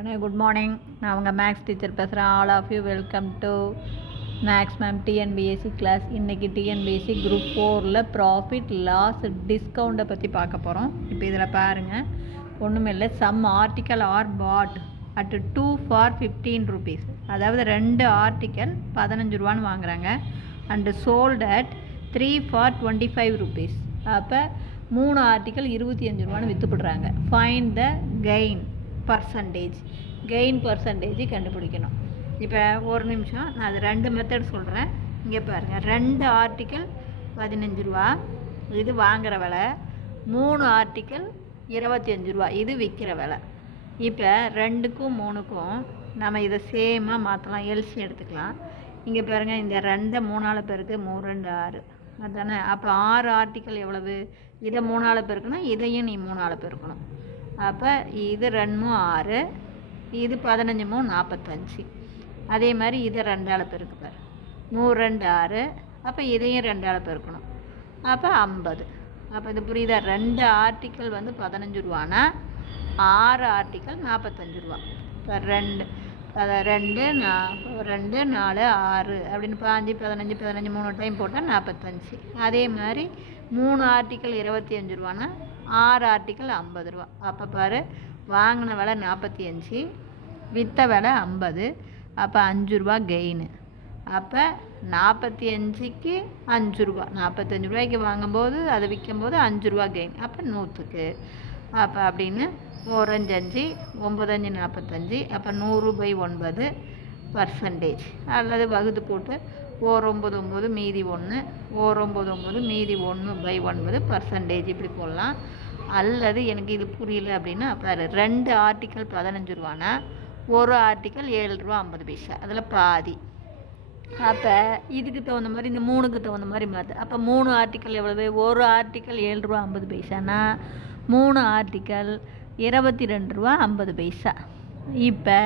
Good morning. நான் உங்கள் maths teacher பேசுகிறேன். All of you welcome to maths ma'am TNPSC class. இன்றைக்கி TNPSC group 4ல் ப்ராஃபிட் லாஸ் டிஸ்கவுண்ட்டை பற்றி பார்க்க போகிறோம். இப்போ இதில் பாருங்கள், ஒன்றுமே இல்லை. Some article are bought at 2 for 15 rupees. அதாவது 2 ஆர்டிக்கல் 15 ரூபான்னு வாங்குறாங்க. And sold at 3 for 25 rupees. அப்போ 3 ஆர்டிக்கல் 25 ரூபான்னு விற்றுப்படுறாங்க. ஃபைண்ட் த கெயின் பர்சன்டேஜ் கண்டுபிடிக்கணும். இப்போ ஒரு நிமிஷம், நான் அது 2 மெத்தட் சொல்கிறேன். இங்கே பாருங்கள், 2 ஆர்டிக்கல் 15 ரூபா இது வாங்குகிற விலை, 3 ஆர்டிக்கல் 25 ரூபா இது விற்கிற விலை. இப்போ 2க்கும் 3க்கும் நம்ம இதை சேமாக மாற்றலாம், எல்சி எடுத்துக்கலாம். இங்கே பாருங்கள், இந்த 2 3ஆல் பெருக்கு 3 2 6 அதுதானே. அப்போ 6 ஆர்டிக்கல் எவ்வளவு? இதை 3ஆல் பெருக்கணும், இதையும் நீ 3ஆல் பெருக்கணும். அப்போ இது 2 6, இது 15 3 45. அதே மாதிரி இதை 2ஆல் பெருக்குப்பார், 3 2 6. அப்போ இதையும் 2ஆல் பெருக்கணும், அப்போ 50. அப்போ இது புரியுதா? 2 ஆர்டிக்கல் 15 ரூபானா 6 ஆர்டிக்கல் 45 ரூபா. இப்போ 2 2 4 6 அப்படின்னு 5 15 15 3 டைம் போட்டால் 45. அதே மாதிரி 3 ஆர்டிக்கல் 25 ரூபானா 6 ஆர்டிக்கல் 50 ரூபா. அப்போ பாரு, வாங்கின விலை 45, விற்ற விலை 50. அப்போ 5 ரூபா கெயின். அப்போ 45க்கு 5 ரூபா, 45 ரூபாய்க்கு வாங்கும்போது அதை விற்கும்போது 5 ரூபா கெயின். அப்போ 100க்கு. அப்போ அப்படின்னு 4 5 5 9 5 45. அப்போ 100/9 பர்சன்டேஜ். அல்லது வகுத்து போட்டு 9 9 மீதி 1, 9 9 மீதி 1/9 பர்சன்டேஜ் இப்படி போடலாம். அல்லது எனக்கு இது புரியல அப்படின்னா பாரு, 2 ஆர்டிக்கல் 15 ரூபானா 1 ஆர்டிக்கல் 7 ரூபா 50 பைசா, அதில் பாதி. அப்போ இதுக்கு தகுந்த மாதிரி இந்த 3க்கு தகுந்த மாதிரி மாற்று. அப்போ 3 ஆர்டிக்கல் எவ்வளவு? 1 ஆர்டிக்கல் 7 ரூபா 50 பைசானா 3 ஆர்டிக்கல் 22 ரூபா 50 பைசா. இப்போ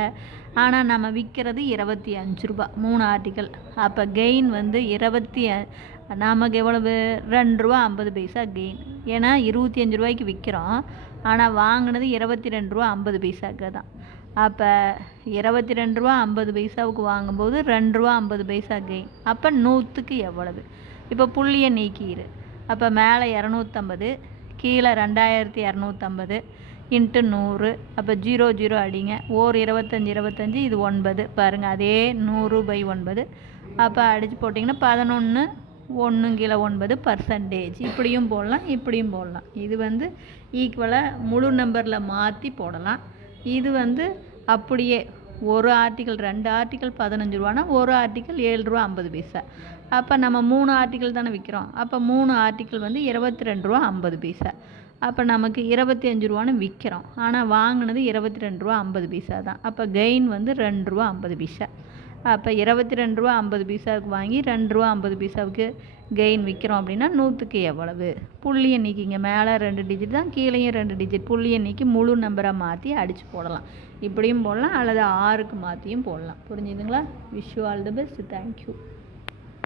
ஆனால் நம்ம விற்கிறது 25 ரூபா 3 ஆர்டிக்கல். அப்போ கெயின் நமக்கு எவ்வளவு? 2 ரூபா 50 பைசா கெயின். ஏன்னா 25 ரூபாய்க்கு விற்கிறோம், ஆனால் வாங்கினது 22 ரூபா 50 பைசாக்கு தான். அப்போ 22 ரூபா 50 பைசாவுக்கு வாங்கும்போது 2 ரூபா 50 பைசா கெயின். அப்போ 100க்கு எவ்வளவு? இப்போ புள்ளியை நீக்கிடு. அப்போ மேலே 250, கீழே 2250 இன்ட்டு 100. அப்போ 0 0 அடிங்க. 25 25 இது 9. பாருங்கள், அதே 100/9. அப்போ அடித்து போட்டிங்கன்னா 11 1 கீழே 9 பர்சன்டேஜ். இப்படியும் போடலாம், இப்படியும் போடலாம். இது ஈக்குவலாக முழு நம்பரில் மாற்றி போடலாம். இது அப்படியே ஒரு ஆர்டிக்கல் 2 ஆர்டிக்கல் 15 ரூபானா 1 ஆர்டிக்கல் 7 ரூபா 50 பைசா. அப்போ நம்ம 3 ஆர்டிக்கல் தானே விற்கிறோம். அப்போ 3 ஆர்டிக்கல் 22 ரூபா 50 பைசா. அப்போ நமக்கு 25 ரூபான்னு விற்கிறோம், ஆனால் வாங்கினது 22 ரூபா 50 பைசா தான். அப்போ கெயின் 2 ரூபா 50 பைசா. அப்போ 22 ரூபா 50 பைசாவுக்கு வாங்கி 2 ரூபா 50 பைசாவுக்கு கெயின் விற்கிறோம் அப்படின்னா 100க்கு எவ்வளவு? புள்ளியை நீக்கிங்க. மேலே 2 டிஜிட் தான், கீழேயும் 2 டிஜிட். புள்ளியை நீக்கி முழு நம்பராக மாற்றி அடித்து போடலாம். இப்படியும் போடலாம், அல்லது 6க்கு மாற்றியும் போடலாம். புரிஞ்சுதுங்களா? Wish you all the best. Thank you.